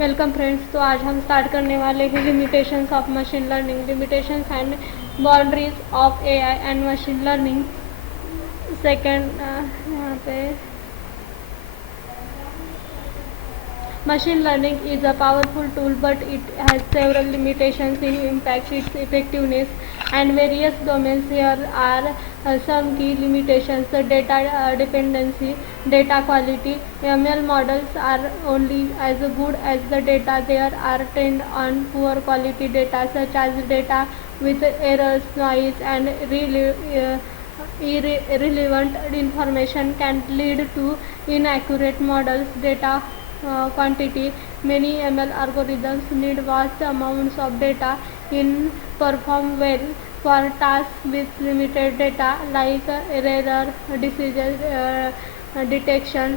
Welcome friends. तो आज हम स्टार्ट करने वाले हैं limitations of machine learning, limitations and boundaries of AI and machine learning. Second यहाँ पे machine learning is a powerful tool, but it has several limitations in impact its effectiveness and various domains. Here are some key limitations: the data dependency, data quality. ML models are only as good as the data they are trained on. Poor quality data, such as data with errors, noise, and irrelevant information, can lead to inaccurate models. Data quantity. Many ML algorithms need vast amounts of data in perform well for tasks with limited data, like error diseases detection.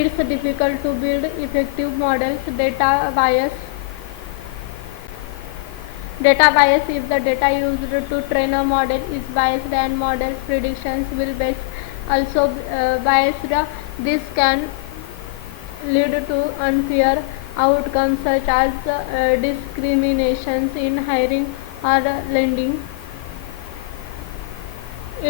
It's difficult to build effective models. Data bias: if the data used to train a model is biased and model's predictions will be also biased, this can lead to unfair outcomes such as discriminations in hiring or lending.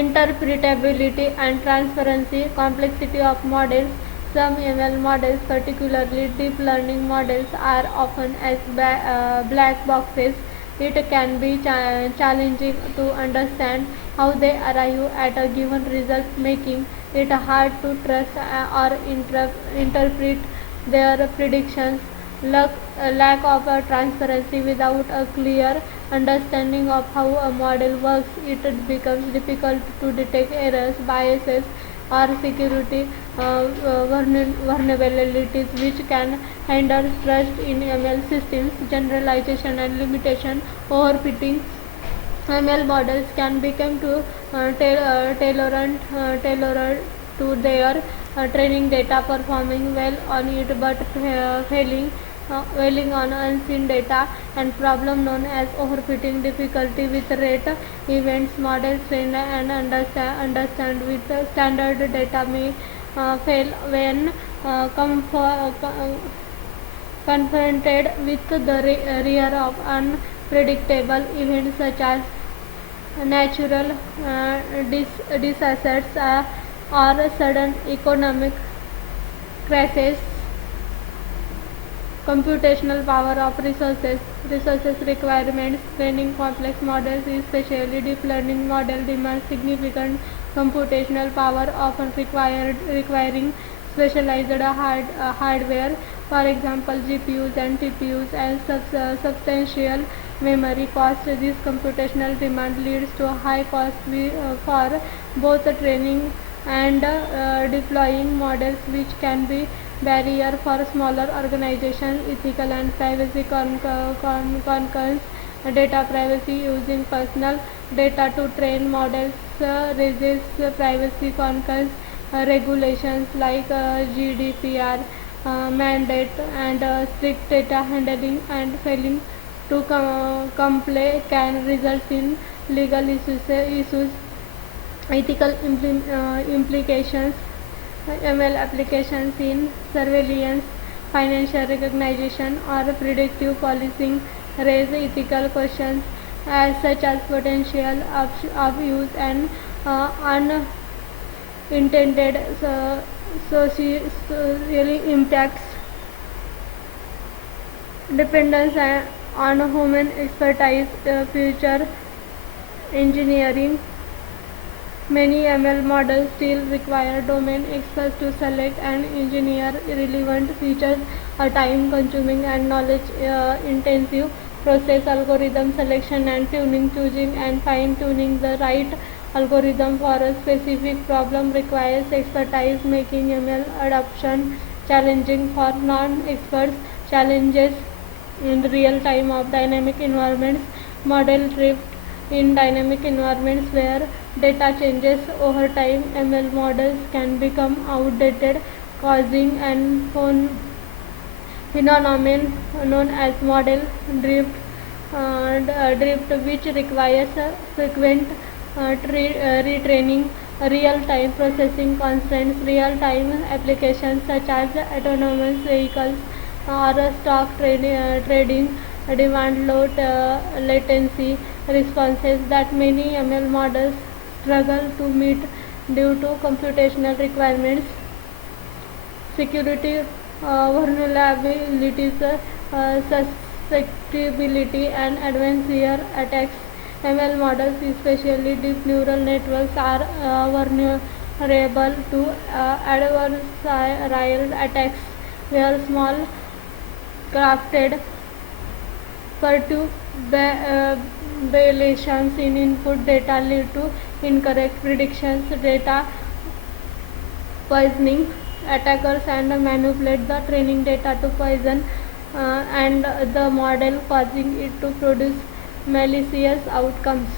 Interpretability and transparency, complexity of models. Some ML models, particularly deep learning models, are often as black boxes. It can be challenging to understand how they arrive at a given result, making it hard to trust or interpret their predictions. Lack of transparency: without a clear understanding of how a model works, it becomes difficult to detect errors, biases, or security vulnerabilities which can hinder trust in ML systems. Generalization and limitation: overfitting. ML models can become too tailored to their training data, performing well on it but failing on unseen data, and problem known as overfitting. Difficulty with rate events: models trained and understand with standard data may fail when confronted with the rear of unpredictable events such as natural disasters or sudden economic crashes. Computational power of resources requirements: training complex models, especially deep learning model, demands significant computational power, often requiring specialized hardware, for example GPUs and TPUs, and substantial memory cost. This computational demand leads to high cost for both training and deploying models, which can be barrier for smaller organizations. Ethical and privacy concerns. Data privacy: using personal data to train models raises privacy concerns. Regulations like GDPR mandate and strict data handling, and failing to comply can result in legal issues. Ethical implications: ML applications in surveillance, financial recognition, or predictive policing raise ethical questions, such as potential abuse and unintended social impacts. Dependence on human expertise. Future engineering: many ML models still require domain experts to select and engineer relevant features, a time-consuming and knowledge-intensive process. Algorithm selection and tuning: choosing and fine-tuning the right algorithm for a specific problem requires expertise, making ML adoption challenging for non-experts. Challenges in real time of dynamic environments: model drift: in dynamic environments where data changes over time, ML models can become outdated, causing an phenomenon known as model drift, which requires frequent retraining. real-time processing constraints. Real-time applications such as autonomous vehicles or stock trading demand low latency responses that many ML models struggle to meet due to computational requirements. Security vulnerabilities, susceptibility, and advanced ear attacks. ML models, especially deep neural networks, are vulnerable to adversarial attacks, where small crafted perturbations in input data lead to incorrect predictions, data poisoning. Attackers and manipulate the training data to poison and the model, causing it to produce malicious outcomes.